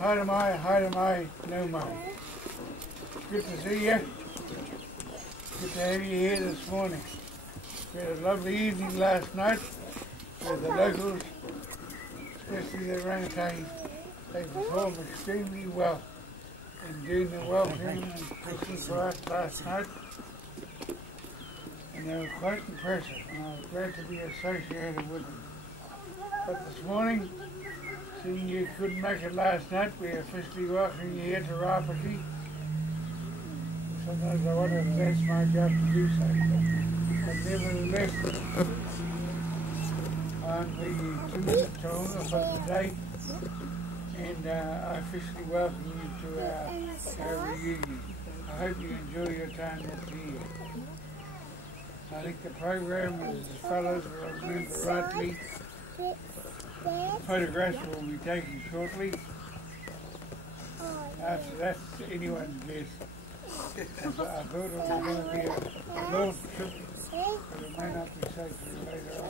Haere mai, no mai. Good to see you. Good to have you here this morning. We had a lovely evening last night with the locals, especially the rangatahi. They performed extremely well in doing the welcoming and fishing for us last night. And they were quite impressive, and I was glad to be associated with them. But this morning, seeing you couldn't make it last night, we officially welcome you here to Rapaki. Sometimes I wonder if that's my job to do so, but nevertheless, I'm the 2 minute taonga for today, and I officially welcome you to our reunion. I hope you enjoy your time this year. I think the program, as the fellows will remember rightly, photographs will be taken shortly. After that's anyone's guess. I thought it was going to be a long trip, but it may not be safe for later on.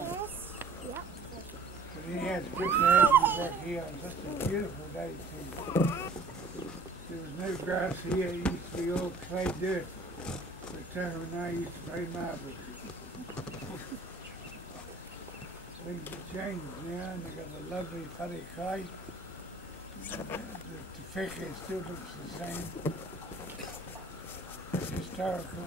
But anyhow, it's good to have you back here on such a beautiful day too. There was no grass here, it used to be all clay dirt. But Tara and I used to play marbles. Things have changed now, and they've got a lovely whare kai. The Wheke still looks the same. It's historical.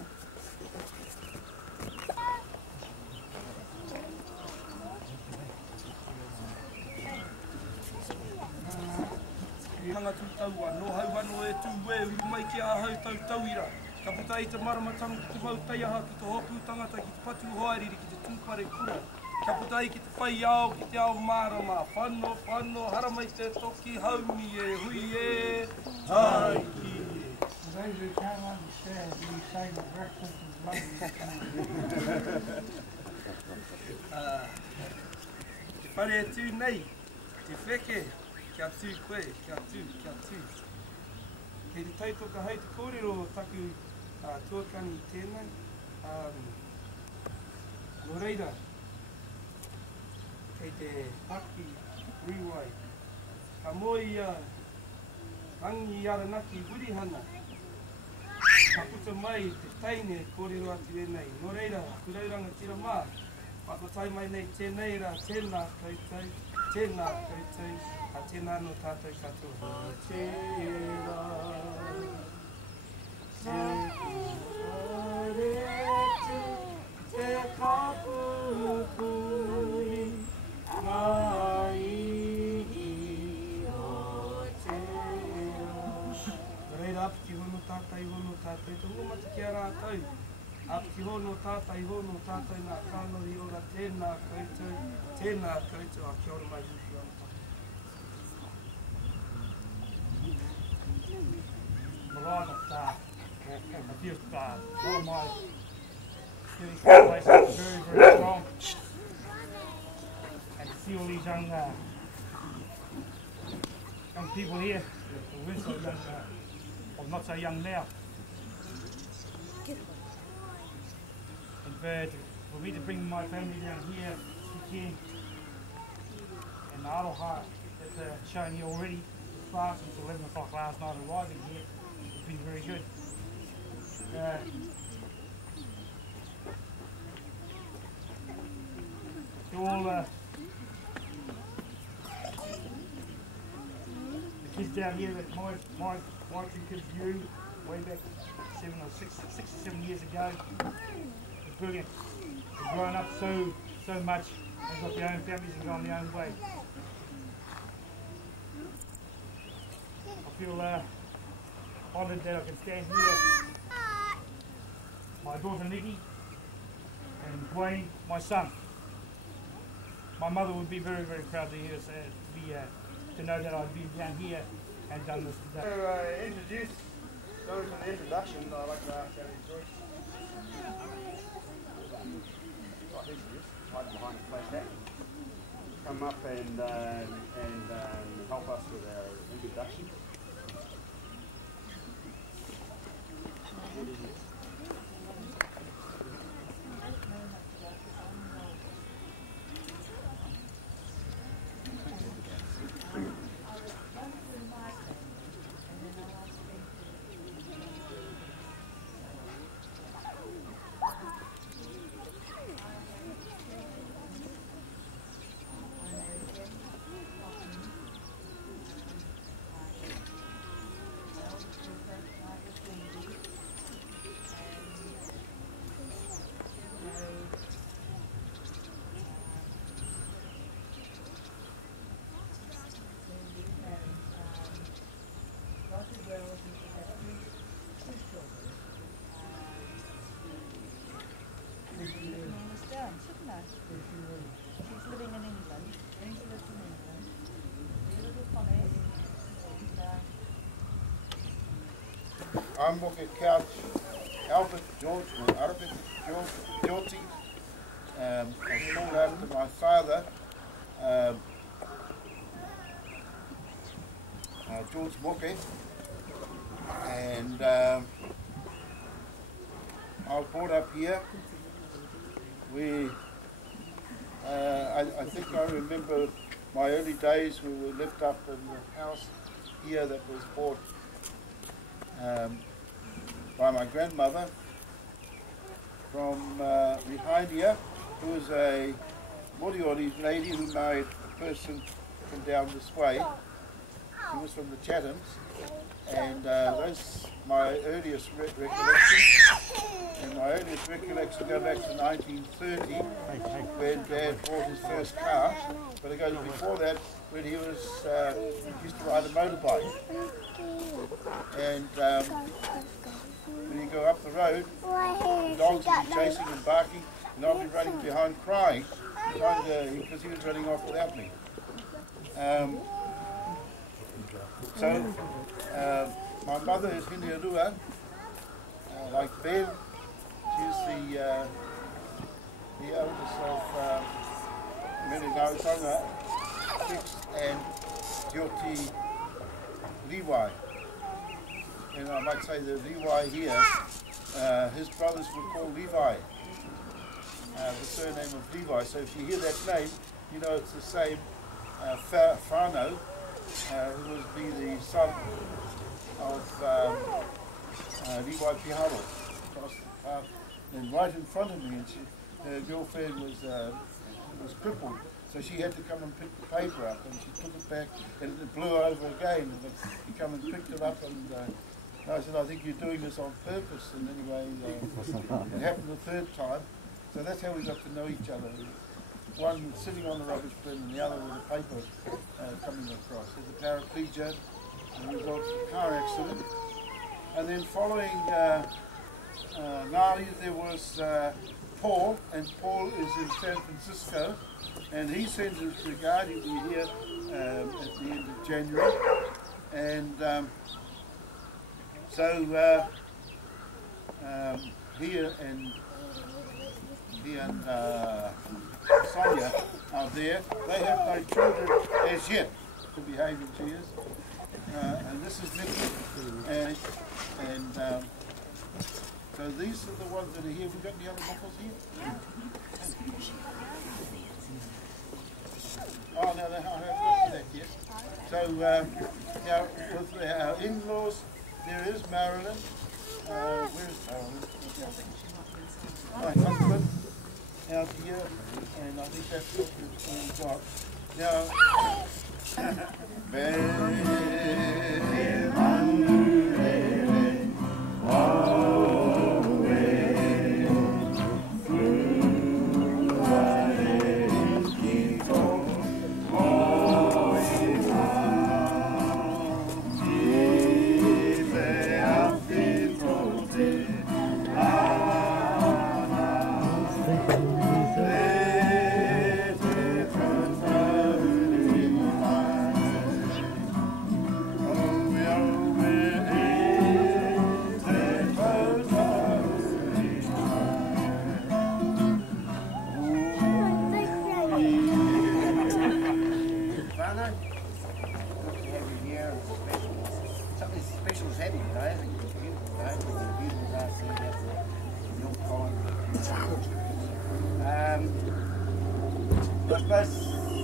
Hanga tu taua, no hau wano e tū we uru mai ki a hau tau tauira. Ka puta i te maramatangu ki te mau taiaha ki te hopu tangata ki te patu hoariri ki te tūpare kura. Ka puta i ki te whai ao ki te ao marama. Whano, haramai te toki haumi e hui e taiki. For those who can't understand, you say the breakfast is lovely. Te whare e tū nei, te Wheke. Kia tū koe, kia tū. Hei te taitoka hei te kōrero taku tuakani tēnei. Nō reira, kei te paki RIWAI. Ka moi rangi aranaki Wirihana. Ka puta mai te taine kōrero atu e nei. Nō reira, kurauranga tira mā. Whakatai mai nei tēnei rā, tēnā koutou, tēnā koutou. A tēnā no tātou katoa. Tēnā, te wharetu, te kapukui, ngā ihi o tēnā. Reira, apiki hono tātai, tongo mata ki a rātou. Apiki hono tātai nā kānori ora, tēnā koutou, a kia ora mai huki ana. Lot of a few all my feeling places is very strong, and to see all these young people here, we're so young, or not so young now, and for me to bring my family down here, Wheke and the Aroha that's shown here already, far since 11 o'clock last night arriving here. It's been very good. To all the kids down here that my two kids knew way back 6 or 7 years ago, it's brilliant. They've grown up so much and got their own families and gone their own way. I feel honoured that I can stand here. My daughter Nikki and Wayne, my son. My mother would be very, very proud to hear us, to know that I've been down here and done this today. To introduce, going from the introduction, I'd like to ask Gary Joyce. Hide behind the flash hat. Come up and help us with our introduction. She's living in England. Angel lives in England. They're little ponies. And, I'm Wheke couch Albert George, or Albert George, I was called after my father, George Wheke, and I was brought up here. I think I remember my early days. We were left up in the house here that was bought by my grandmother from behind here, who was a Moriori lady who married a person from down this way. He was from the Chathams, and that's my earliest recollection. And my earliest recollection go back to 1930 when Dad bought his first car, but it goes before that when he was used to ride a motorbike. And when you go up the road, the dogs would be chasing and barking, and I'd be running behind crying, because he was running off without me. So my mother is Hiniarua, like Ben. She's the eldest of Menengautanga, Fix and Tioti RIWAI. And I might say the RIWAI here, his brothers were called Levi, the surname of Levi. So if you hear that name, you know it's the same whanau, who would be the son of Levi Piharo. And right in front of me, and her girlfriend was crippled, so she had to come and pick the paper up, and she took it back, and it blew over again, and he come and picked it up, and I said, I think you're doing this on purpose, and anyway, it happened the third time, so that's how we got to know each other. One sitting on the rubbish bin, and the other with a paper coming across. There's a paraplegia, as a result of a car accident, and then following Nari, there was Paul, and Paul is in San Francisco, and he sends his regard. He'll be here at the end of January, and so he and Sonia are there. They have no children as yet to behave in tears, and this is Nicky, and so these are the ones that are here. We got any other muffles here? Oh no, I haven't got to that yet. So now with our in-laws, there is Marilyn. Where's Marilyn? My husband out here, and I think that's what we've got. Now, I suppose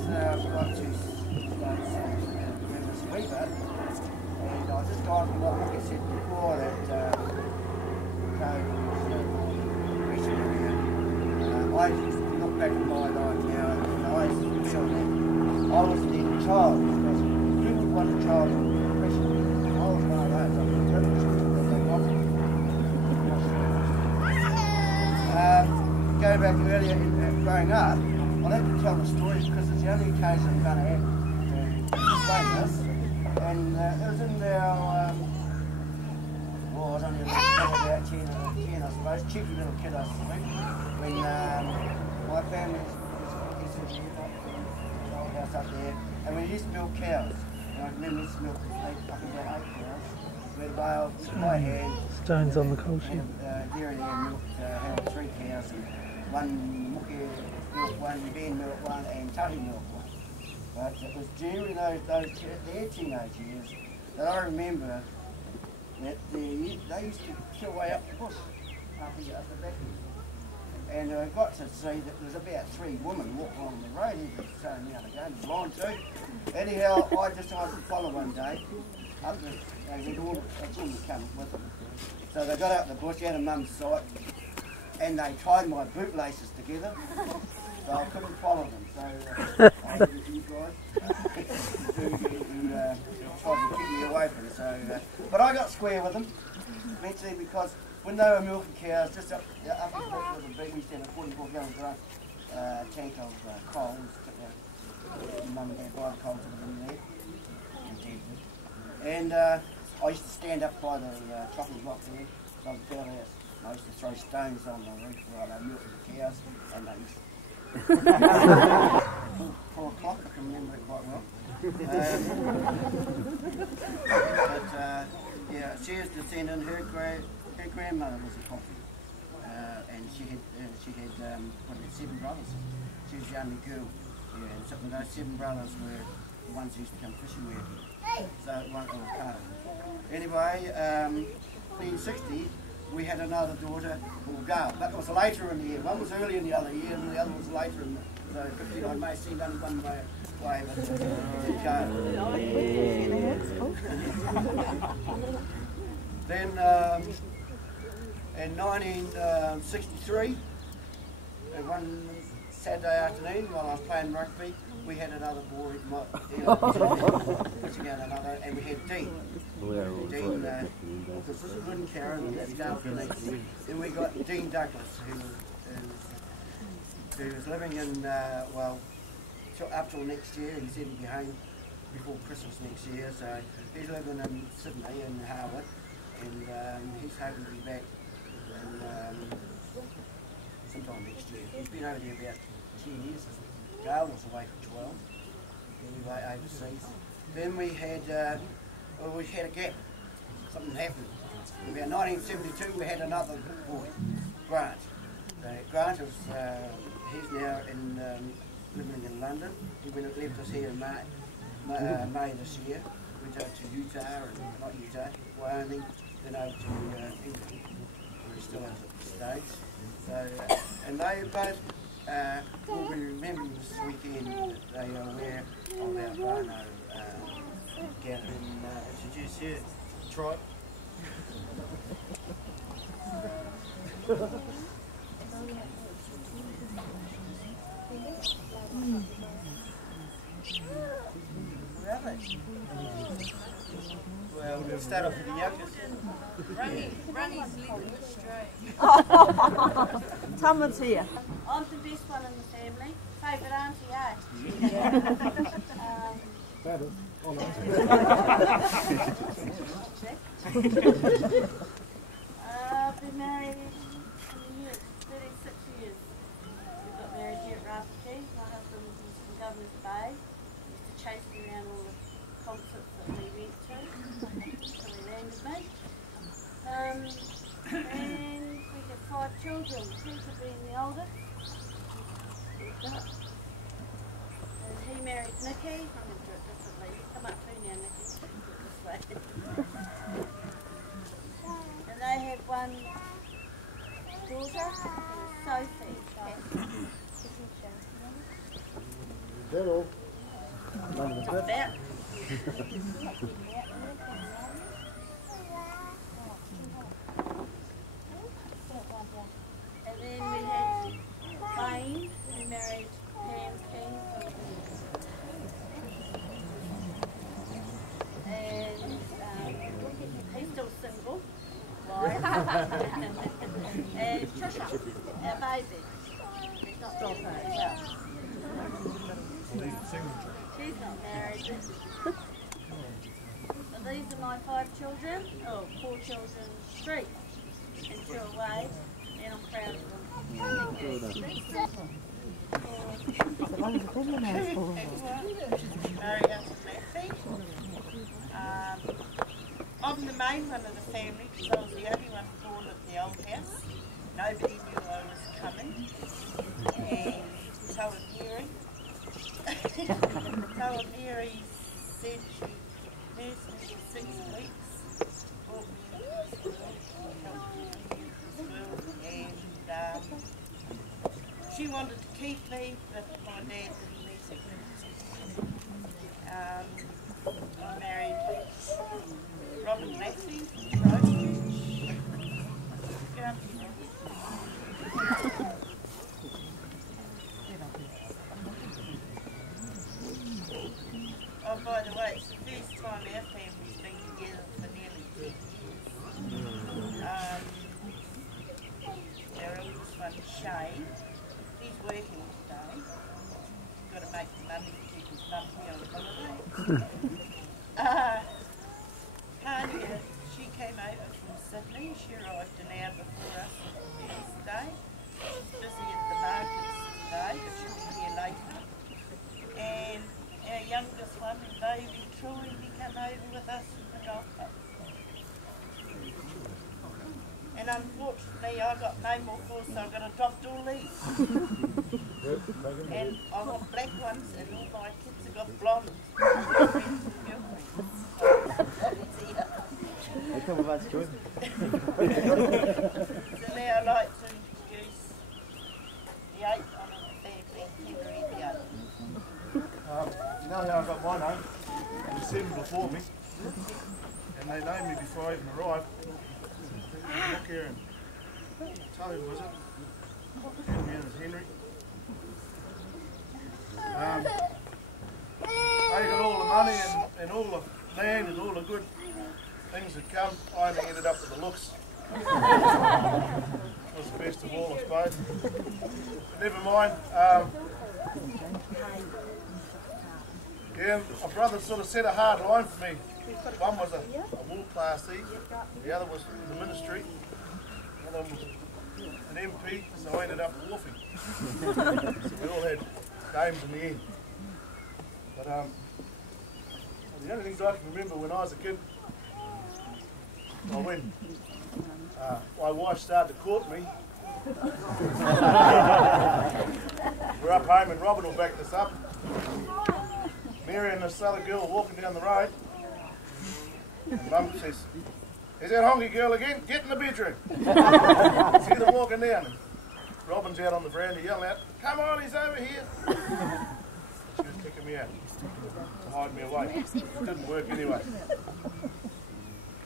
I'd like to start with this weaver, and I just got what Wheke said before that I look back at my life now and I feel that I was the child, because people want a child of depression. I was one of those. I was privileged that they wanted. Go back earlier growing up, I like to tell the stories because it's the only occasion I'm going to have to explain this. And it was in our, I was only about 10 I suppose, cheeky little kid I think, when my family is in the old house up there, and we used to milk cows. And I remember we used to milk about 8 cows. We had a bale by hand. Stones on the coal sheet. Dairy there milked had 3 cows, and one Wheke milked one, Ben milked one, and Tari milked one. But it was during their teenage years that I remember that they used to kill way up the bush, up the back here. And I got to see that there was about 3 women walking along the road. He was saying, "Now they're going blind too." Anyhow, I decided to follow one day. Up the, they all come with them. So they got out the bush out of Mum's sight, and they tied my bootlaces together, so I couldn't follow them. So I did it to you guys. Tried to keep me away from it. So, but I got square with them eventually, because when they were milking cows, just up the bush with a big, we used to have a 44-gallon drum tank of coal. Mum and Dad buy the coal to them in there. And I used to stand up by the chopping block there, by the cow house. I used to throw stones on the roof while they milking the cows, and they used to 4 o'clock, I can remember it quite well. Yeah, she is descendant. Her grandmother was a coffee, and she had 7 brothers. She was the only girl. Yeah, and some of those 7 brothers were the ones who used to come fishing with her. So it wasn't all part of it. Anyway, in the 60s, we had another daughter called Gail. That was later in the year. One was early in the other year, and the other was later in the. So I may see only one way, but Gail. Then in 1963, one Saturday afternoon while I was playing rugby, we had another boy, pushing out another, and we had Dean. Dean, because this is Lynn Karen, and that's Gail Phoenix. Then we got Dean Douglas, who was living in, well, up till next year. He said he'd be home before Christmas next year, so he's living in Sydney, in Harwood, and he's hoping to be back sometime next year. He's been over there about 10 years. Gail was away for 12, anyway, overseas. Then we had a gap. Something happened. In about 1972, we had another boy, Grant. Grant is he's now living in London. He left us here in May this year. Went over to Wyoming, then over to England. We're still out at the States. So, and they both will be remembering this weekend that they are aware of our whānau gathering. Introduce her tribe. Well, we'll start off with the youngest. Rangi's leading the straight. Tama's here. I'm the best one in the family. Favourite auntie, eh? I've been married 36 years. We got married here at Rafiki. My husband was from Governor's Bay. He used to chase me around all the concerts that we went to. So he landed me. And we have 5 children, Peter being the oldest. And he married Nikki. I'm going to do it differently. Come up through now, Nikki. This way. And they have one daughter, Sophie. Hello. About. And then we had Wayne, who married Pam King. And he's still single. And Trisha, our baby. She's not still married. She's not married. So these are my 5 children. Oh, 4 children, 3. And 2 away. And I'm proud of them. Married up to Matthew. I'm the main one of the family because I was the only one born at the old house. Nobody knew I was coming. And Toa Mary said she nursed me for 6 weeks, brought me into the school, helped me into the school, and she wanted to keep me, but my dad didn't let it. I married Robin Massey from Christchurch. Get up here, Robbie. Oh, by the way, it's the first time our family's been together for nearly 10 years. Our eldest one, Shane, he's working today. He's got to make the money to keep his mum here on holiday. Tanya, she came over from Sydney. She arrived an hour before us yesterday. She's busy at the markets today, but she'll be here later. And our youngest one, baby Troy, he came over with us in the golf club. And unfortunately, I got no more calls, so I've got to drop all these. And I want black ones, and all my kids have got blonde. So now I'd like to introduce the 8th one of the family, Henry the 8th. You know how I got my name? There were 7 before me, and they named me before I even arrived. Wheke and Tahu, was it? Henry and Henry. They got all the money and all the land and all the good things that come. I only ended up with the looks. Was the best of all, I suppose. But never mind. Yeah, my brother sort of set a hard line for me. One was a war class E, the other was in the ministry, the other was an MP, so I ended up wolfing. So we all had games in the end. But the only things I can remember when I was a kid, when my wife started to court me, we're up home and Robin will back this up. Mary and this other girl walking down the road, and Mum says, "Is that honky girl again? Get in the bedroom." See them walking down, and Robin's out on the veranda yelling out, "Come on, he's over here." She was kicking me out to hide me away. It didn't work anyway.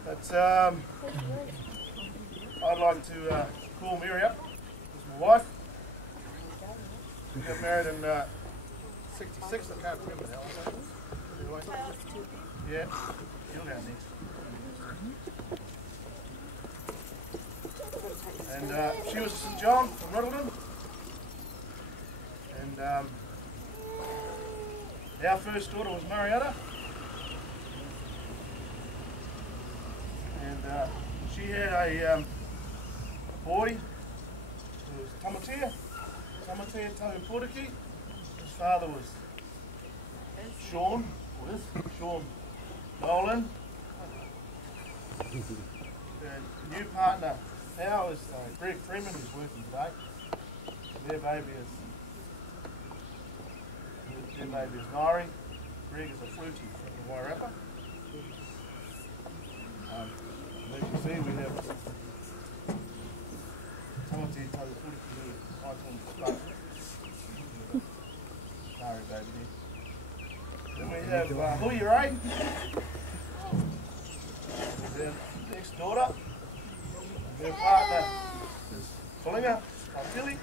But I'd like to call Mary up as my wife. We got married in 66, I can't remember now. Anyway. Yeah, you'll go next. And she was St John from Riddleton. And our first daughter was Marietta. And she had a boy who was Tamatea Tahu Portaki. His father was Sean Nolan. The new partner now is Greg Freeman, who's working today. Their baby is Nairi. Greg is a flutie from the Wairarapa. As you see, we have Tamatea Tahu Portaki, I call him Spark. Nairi baby there. Then we have Huirai, their next daughter. Their partner is Kalinga Atili.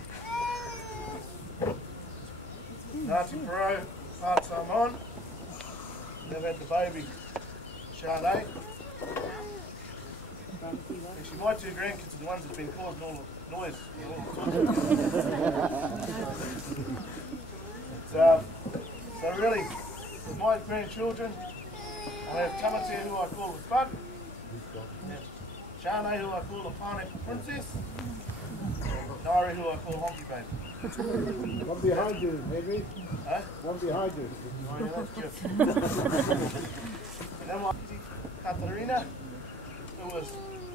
Ngāti Porou, part time on. They've had the baby, Sharnay. Actually, my 2 grandkids are the ones that have been causing all the noise. So really, with my grandchildren, I have Tamatea, who I call the Spud, Sharnay, who I call the Pineapple Princess, and Nairi, who I call Honky Baby. One behind you, maybe? Huh? One behind you. Oh, yeah, that's good. And then Katarina, who was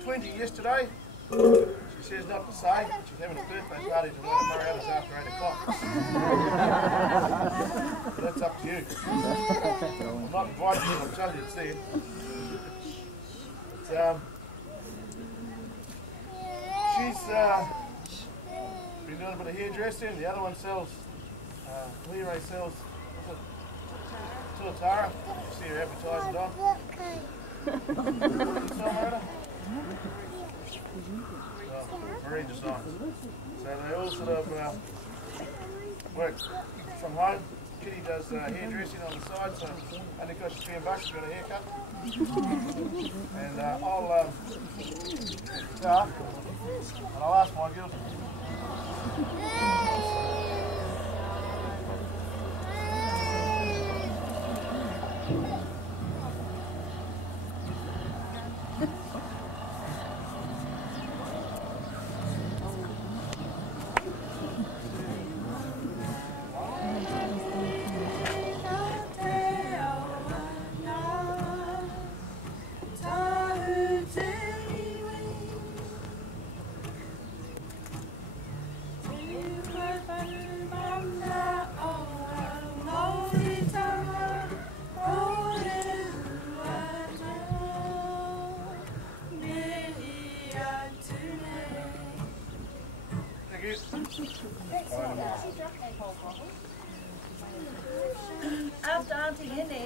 20 yesterday, she says not to say, but she's having a birthday party tonight at Mariana's after 8 o'clock. But that's up to you. I'm not inviting you, I'll tell you it's there. But, she's been doing a bit of hairdressing. The other one sells, RIWAI sells, what's it? Tuatara. You see her advertising on. What do you sell, Marita? Marine design. So they all sort of work from home. Kitty does hairdressing on the side, so only costs you $10 to get a haircut. And I'll ask my girls. After Auntie Hene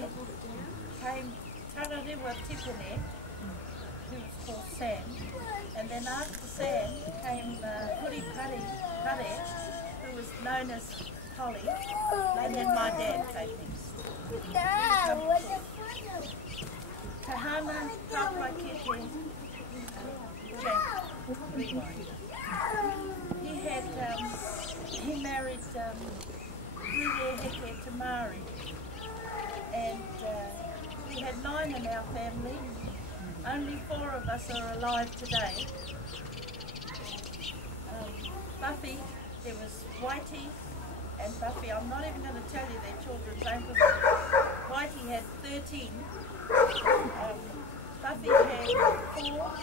came Tarariwa Tipene, who was called Sam, and then after Sam came Huri Pare, who was known as Polly, and then my dad came next. Kahana Papakete Jack RIWAI. He married Wheke to Mari, and we had 9 in our family. Only 4 of us are alive today. Buffy, there was Whitey and Buffy. I'm not even going to tell you their children's names because Whitey had 13. Buffy had 4.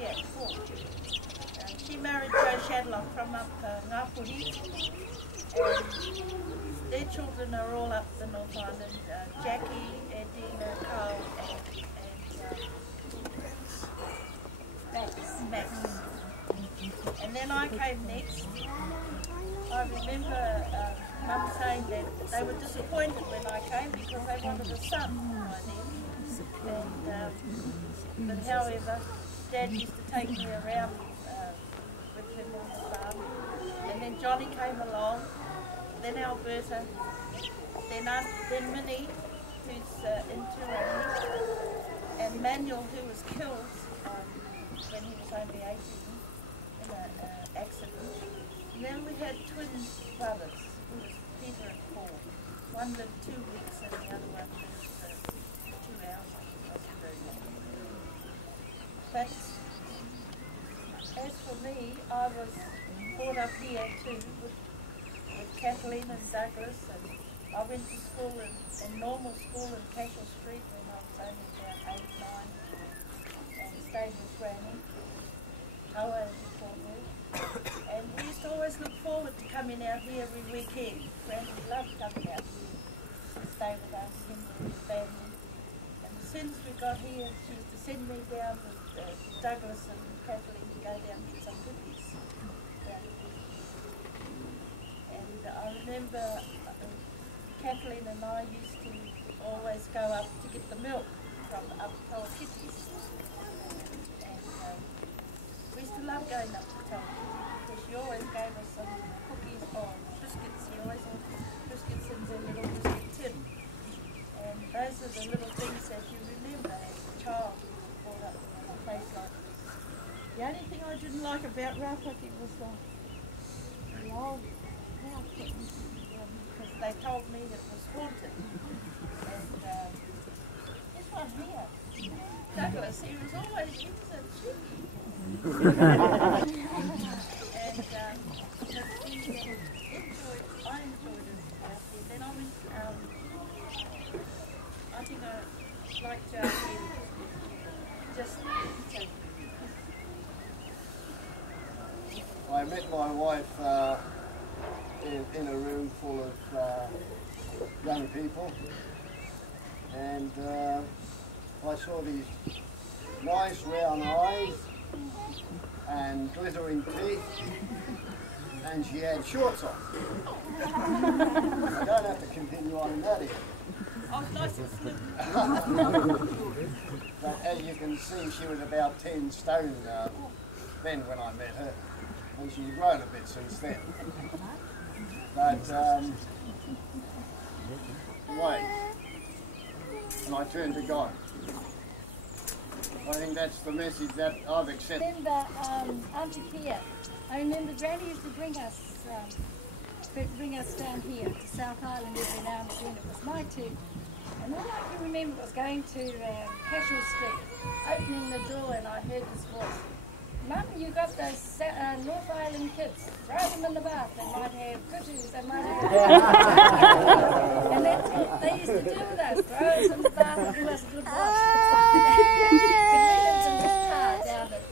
Yeah, 4. She married Joe Shadlock from up Ngāpuri, and their children are all up the North Island, Jackie, Edina, Carl and Max. And then I came next. I remember Mum saying that they were disappointed when I came because they wanted a son by then. And, but however, Dad used to take me around with him on the farm, and then Johnny came along, then Alberta, then Minnie, who's in Turangi, and Manuel, who was killed when he was only 18 in an accident. And then we had twin brothers, who was Peter and Paul. One lived 2 weeks and the other one lived 2 hours in Australia. But as for me, I was brought up here too with Kathleen and Douglas, and I went to school in normal school in Cashel Street when I was only about 8, 9, and stayed with Granny, Hawa as we called her. And we used to always look forward to coming out here every weekend. Granny loved coming out here to stay with us and the family. And as soon as we got here, she used to send me down with Douglas and Kathleen to go down and get some cookies. And I remember Kathleen and I used to always go up to get the milk from up Tawakiti's. And we used to love going up to Tawakiti because she always gave us some cookies or biscuits. She always had biscuits in the little biscuit tin. And those are the little things that you remember as a child brought up in a place like this. The only thing I didn't like about Rapaki was the old house because they told me that it was haunted. And this one here, Douglas, he was a cheeky. And like to just to I met my wife in a room full of young people, and I saw these nice round eyes and glittering teeth, and she had shorts on. I don't have to continue on in that here. I was nice and slim. But as you can see, she was about 10 stone then when I met her, and she's grown a bit since then. But wait, and I turned to God. I think that's the message that I've accepted. I remember Auntie Pia. I remember Granny used to bring us down here to South Island every now and again. It was my turn. And all I can remember was going to Casual Street, opening the door, and I heard this voice. Mum, you got those North Island kids. Throw them in the bath. They might have cookies, they might have... And that's what they used to do with us. Throw us in the bath and do us a good wash. We lived in this car down at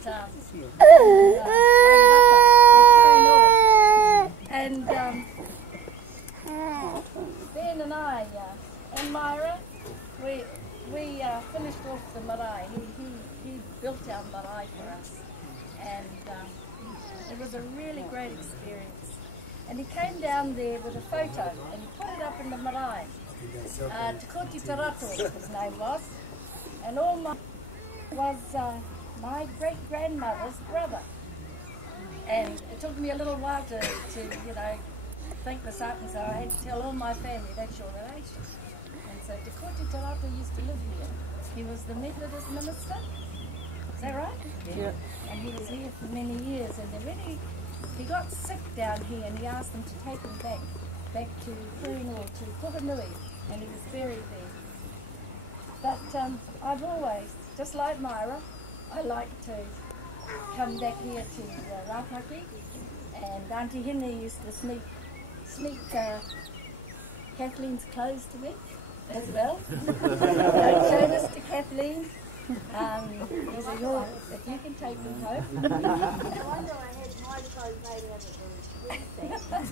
and Ben and I and Myra, we finished off the marae. He built our marae for us. And it was a really great experience. And he came down there with a photo and he put it up in the marae. Te Koti Tarato, his name was. And all was my great-grandmother's brother. And it took me a little while to you know, think this up, and so I had to tell all my family that's your relation. And so Te Koti Tarato used to live here. He was the Methodist minister. Is that right? Yeah. And he was here for many years, and then when he got sick down here, and he asked them to take him back to Whekea, to Pukenui, and he was buried there. But I've always, just like Myra, I like to come back here to Rapaki, and Auntie Hene used to sneak Kathleen's clothes to me as well. Show this to Kathleen. These are yours, if you can take them home. No wonder I had my clothes made out of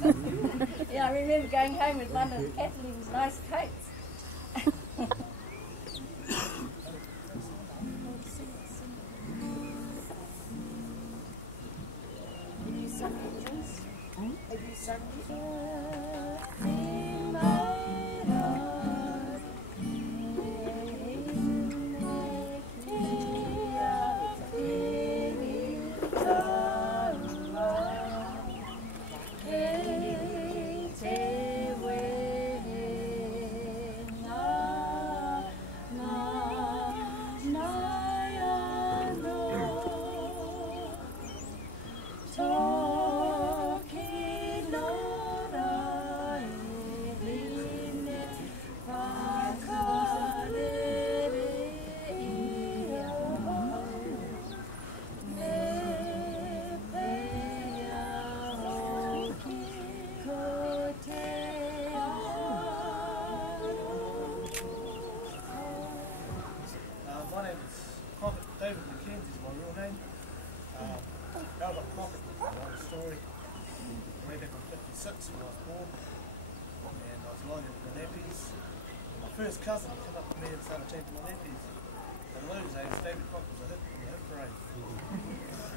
them. Yeah, I remember going home with one of Kathleen's nice coats. Have you sung these? Have you sung these? When I was born, and I was lying in my nappies. My first cousin came up to me and started changing my nappies. And in those days, David Crock was a hit in the hit parade.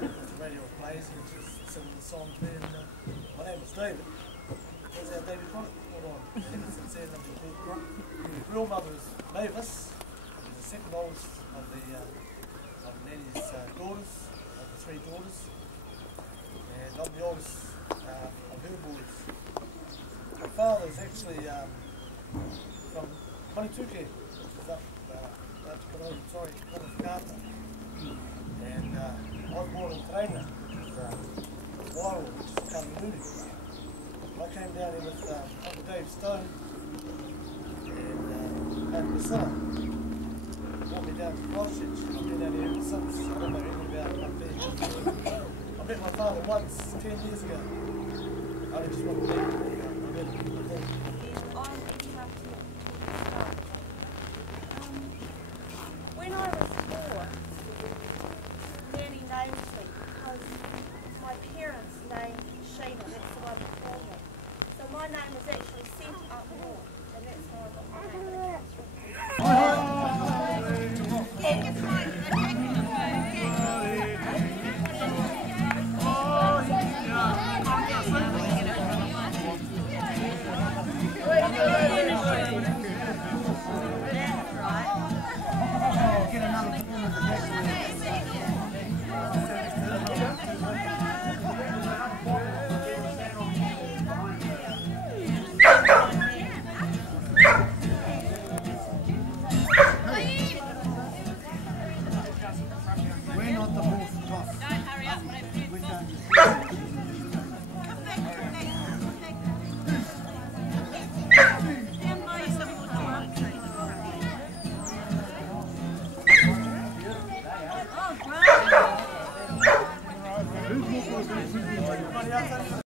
The radio was blazing and just singing the song to me. And my name was David. That's how David Crock got on. Ever since then, I've been called Crock. My real mother is Mavis. She's the second oldest of Nanny's daughters, of the 3 daughters. And I'm the oldest of her boys. My father is actually from Manituke, which is up Whakata. And I was born in Tarenga, which is Waiwa, which is Karanuni. I came down here with Uncle Dave Stone and Uncle Priscilla. Brought me down to Christchurch. I've been down here ever since. I don't know anything about it up there. I met my father once, 10 years ago. I just wanted to meet him.